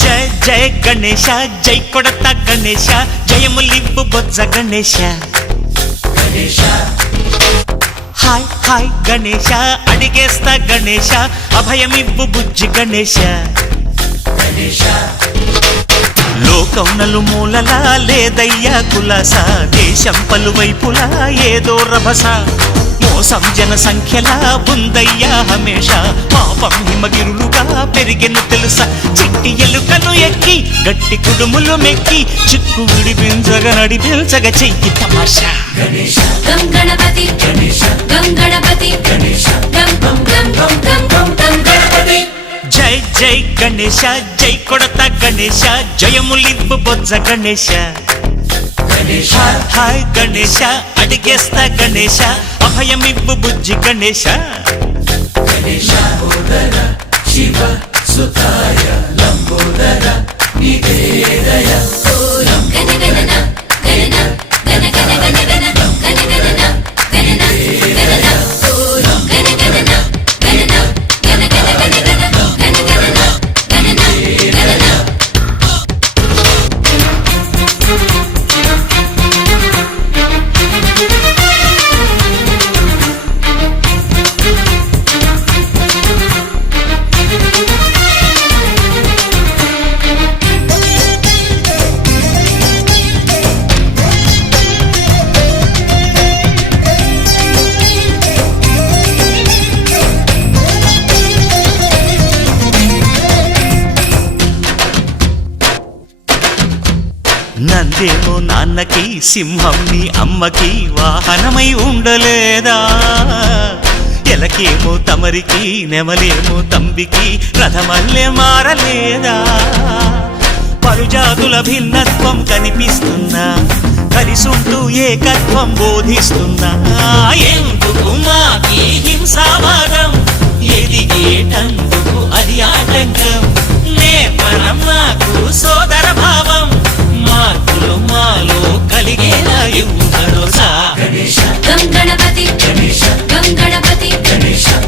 జయ గణేశ జై కొడత గణేశ జయములివ్వు బొజ్జ Ganesha hi hi Ganesha అడిగేస్తా Ganesha అభయమివ్వు బుజ్జి గణేశ లోకం నలుమూలలా లేదయ్యా కులాస దేశం పలువైపులా ఏదో రభస మోసం జన సంఖ్యలా ఉందయ్యా హమేష పాపం హిమగిరులుగా పెరిగెను తెలుసా చిట్టి ఎలుకను ఎక్కి గట్టి కుడుములు మెక్కి చిక్కు విడిపించగా నడిపించగా చెయ్యి తమాషా గం గణపతి గం గణపతి గం గం గం గం గం గం గం గణపతి జై జై గణేశ జై కొడత గణేశ జయములివ్వు బొజ్జ గణేశ హాయ్ గణేశ అడిగేస్తా గణేశ అభయమివ్వు బుజ్జి గణేశ శివ సుతాయ లంబోదర నివేదయ గణగణన గణన గణ గణ గణ గణ గణగణన గణన గణన గణగణన గణన గణ గణ గణ గణ గణగణన గణన గణన నందేమో నాన్నకి సింహం నీ అమ్మకి వాహనమై ఉండలేదా ఎలకేమో తమరికి నెమలేమో తంబికి రథమల్లే మారలేదా పలుజాతుల భిన్నత్వం కనిపిస్తున్నా కలిసుంటూ ఏకత్వం బోధిస్తున్నా ఎందుకు మాకి హింసావాదం ఎదిగేటందుకు అది ఆటంకం నేపరం మాకు సోదర భావం మార్పులు మాలో కలిగేలా ఇవ్వు భరోసా గం గణపతి గం గణపతి గం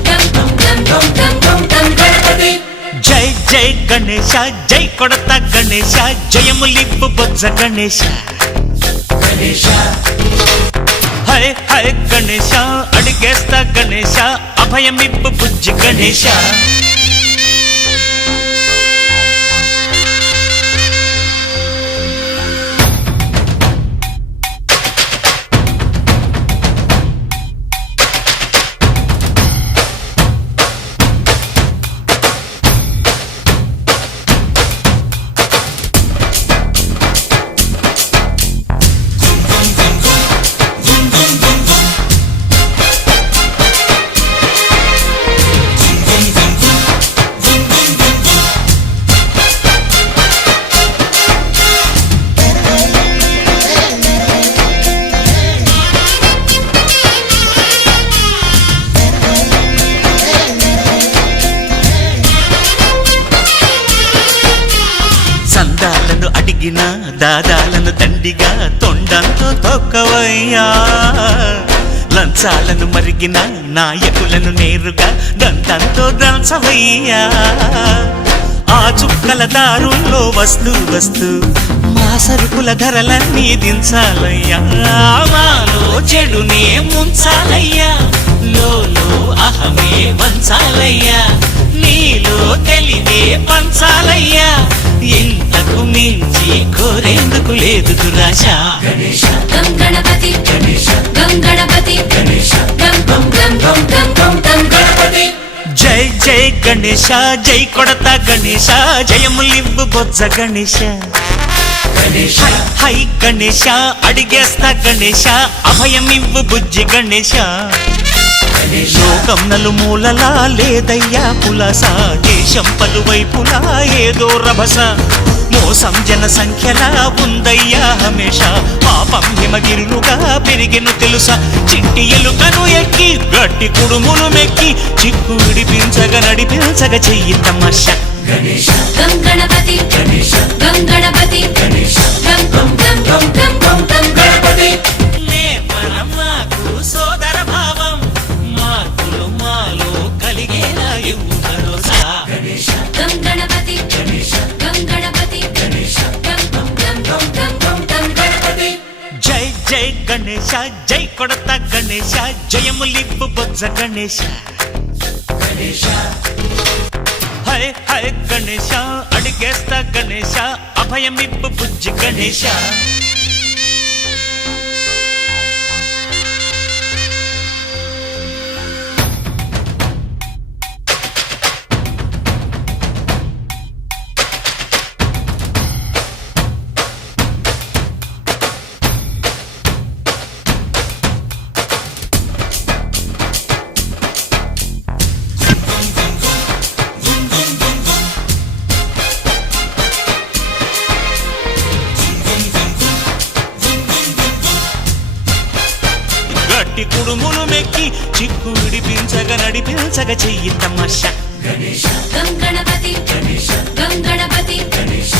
గం గం గం గం గం గం గణపతి జై జై గణేశ జై కొడత గణేశ జయములివ్వు బొజ్జ గణేశ హై హై గణేశ అడిగేస్తా గణేశ అభయమివ్వు బుజ్జి గణేశ సందాలను అడిగిన దాదాలను దండిగా తొండంతో తొక్కవయ్యా లంచాలను మరిగిన నాయకులను నేరుగా దంతంతో దంచవయ్యా ఆ చుక్కల దారుల్లో వస్తూ వస్తూ మా సరుకుల ధరలన్నీ దించాలయ్యా మాలో చెడునే ముంచాలయ్యా లోలో అహమే వంచాలయ్యా నీలో తెలివే పంచాలయ్యా ఇంతకు మించి కోరేందుకు లేదు దురాశ గం గణపతి గం గణపతి గం గం గం గం గం గం గం గణపతి జై జై గణేశ జై కొడత గణేశ జయములివ్వు బొజ్జ గణేశ హై హై గణేశ అడిగేస్తా గణేశ అభయమివ్వు బుజ్జి గణేశ లోకం నలుమూలలా లేదయ్యా కులాస దేశం పలువైపులా ఏదో రభస మోసం జన సంఖ్యలా ఉందయ్యా హమేష పాపం హిమగిరులుగా పెరిగెను తెలుసా చిట్టి ఎలుకను ఎక్కి గట్టి గట్టి కుడుములు మెక్కి చిక్కు విడిపించగ నడిపించగ చెయ్యి తమాషా గణేశ గం గణపతి గణేశ గం గణపతి గణేశ గం గం గం గం గం గం గం గణపతి మాకు సోదర భావం మార్పులు మాలో కలిగేలా ఇవ్వు భరోసా గణేశ గం గణపతి గణేశ గం గణపతి గణేశ గం గం గం గం గం గం గం గణపతి జై జై గణేశ జై కొడత గణేశ జయములివ్వు బొజ్జ గణేశ గణేశ హై హై గణేశ అడిగేస్తా గణేశ అభయమివ్వు బుజ్జి గణేశ గట్టి కుడుములు మెక్కి చిక్కు విడిపించగ నడిపించగ చెయ్యి తమాషా గణేశ గం గణపతి గణేశ గం గణపతి గణేశ